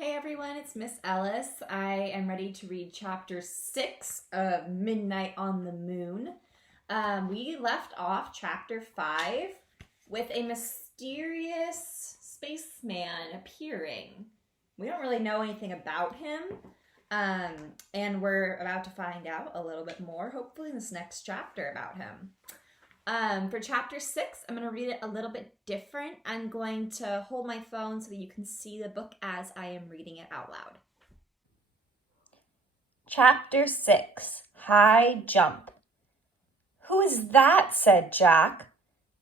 Hey everyone, it's Miss Ellis. I am ready to read chapter 6 of Midnight on the Moon. We left off chapter 5 with a mysterious spaceman appearing. We don't really know anything about him, and we're about to find out a little bit more, hopefully in this next chapter, about him. For chapter 6, I'm going to read it a little bit different. I'm going to hold my phone so that you can see the book as I am reading it out loud. Chapter 6, High Jump. "Who is that?" said Jack.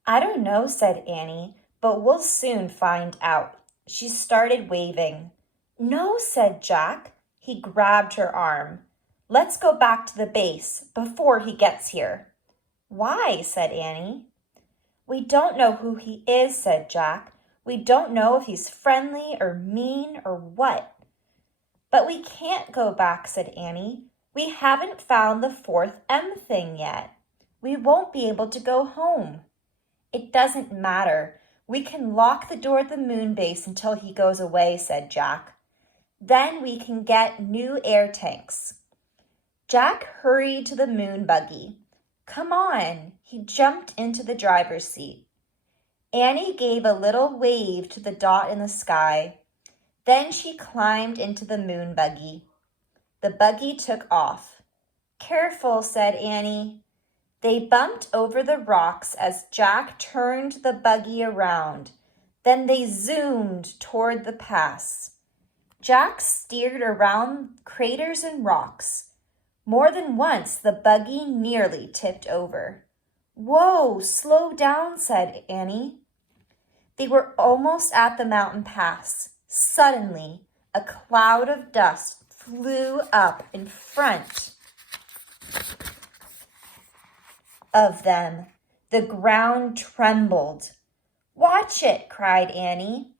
"I don't know," said Annie, "but we'll soon find out." She started waving. "No," said Jack. He grabbed her arm. "Let's go back to the base before he gets here." "Why?" said Annie. "We don't know who he is," said Jack. "We don't know if he's friendly or mean or what." "But we can't go back," said Annie. "We haven't found the fourth M thing yet. We won't be able to go home." "It doesn't matter. We can lock the door at the moon base until he goes away," said Jack. "Then we can get new air tanks." Jack hurried to the moon buggy. "Come on." He jumped into the driver's seat. Annie gave a little wave to the dot in the sky. Then she climbed into the moon buggy. The buggy took off. "Careful," said Annie. They bumped over the rocks as Jack turned the buggy around. Then they zoomed toward the pass. Jack steered around craters and rocks. More than once, the buggy nearly tipped over. "Whoa, slow down," said Annie. They were almost at the mountain pass. Suddenly, a cloud of dust flew up in front of them. The ground trembled. "Watch it," cried Annie.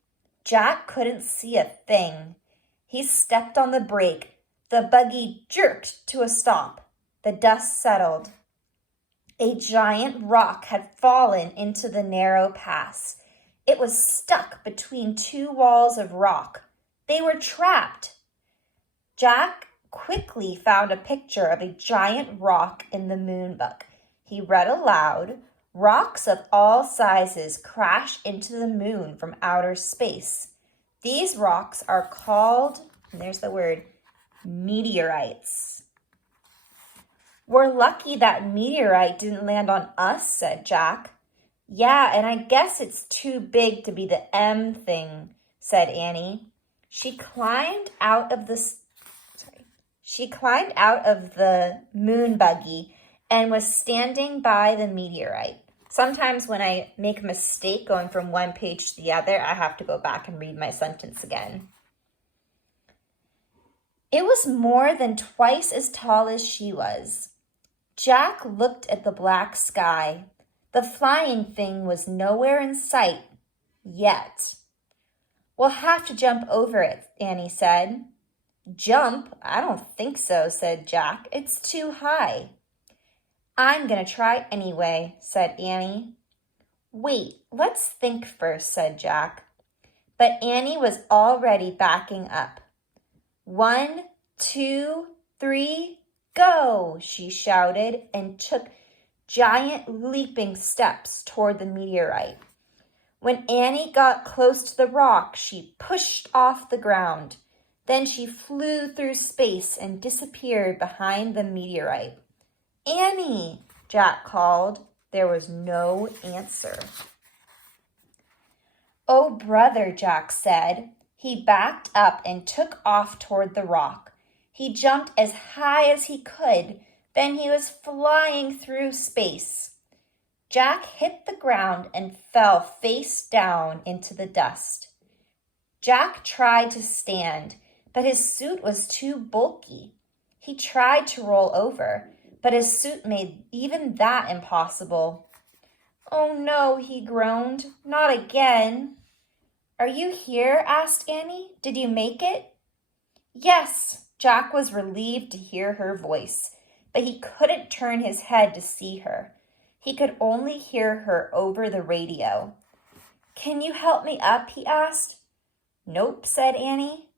Jack couldn't see a thing. He stepped on the brake. The buggy jerked to a stop. The dust settled. A giant rock had fallen into the narrow pass. It was stuck between two walls of rock. They were trapped. Jack quickly found a picture of a giant rock in the moon book. He read aloud, "Rocks of all sizes crash into the moon from outer space. These rocks are called," and there's the word, "meteorites." "We're lucky that meteorite didn't land on us," said Jack. "Yeah, and I guess it's too big to be the M thing," said Annie. She climbed out of the moon buggy and was standing by the meteorite. Sometimes when I make a mistake going from one page to the other, I have to go back and read my sentence again. It was more than twice as tall as she was. Jack looked at the black sky. The flying thing was nowhere in sight yet. "We'll have to jump over it," Annie said. "Jump? I don't think so," said Jack. "It's too high." "I'm going to try anyway," said Annie. "Wait, let's think first," said Jack. But Annie was already backing up. "1, 2, 3, go!" she shouted and took giant leaping steps toward the meteorite. When Annie got close to the rock, she pushed off the ground. Then she flew through space and disappeared behind the meteorite. "Annie!" Jack called. There was no answer. "Oh, brother," Jack said. He backed up and took off toward the rock. He jumped as high as he could. Then he was flying through space. Jack hit the ground and fell face down into the dust. Jack tried to stand, but his suit was too bulky. He tried to roll over, but his suit made even that impossible. "Oh no," he groaned. "Not again." "Are you here?" asked Annie. "Did you make it?" "Yes." Jack was relieved to hear her voice, but he couldn't turn his head to see her. He could only hear her over the radio. "Can you help me up?" he asked. "Nope," said Annie.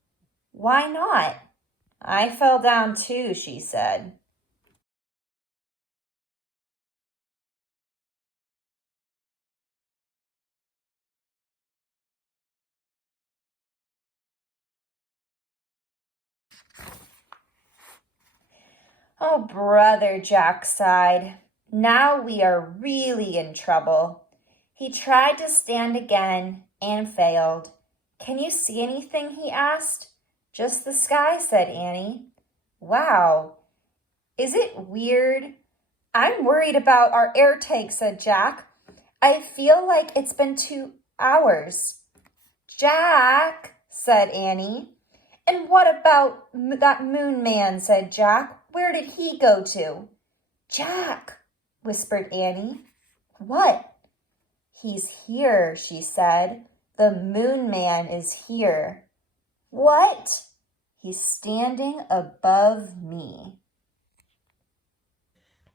Why not? I fell down too, she said. Oh, brother, Jack sighed. Now we are really in trouble. He tried to stand again and failed. Can you see anything? He asked. Just the sky, said Annie. Wow, is it weird? I'm worried about our air tank, said Jack. I feel like it's been 2 hours. Jack, said Annie. And what about that moon man, said Jack. Where did he go to? Jack, whispered Annie. What? He's here, she said. The moon man is here. What? He's standing above me.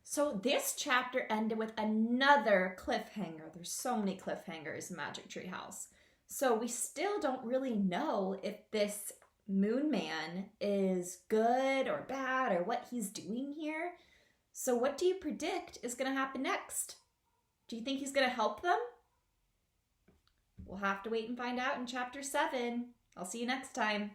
So this chapter ended with another cliffhanger. There's so many cliffhangers in Magic Tree House. So we still don't really know if this Moon Man is good or bad or what he's doing here. So what do you predict is going to happen next? Do you think he's going to help them? We'll have to wait and find out in chapter 7. I'll see you next time.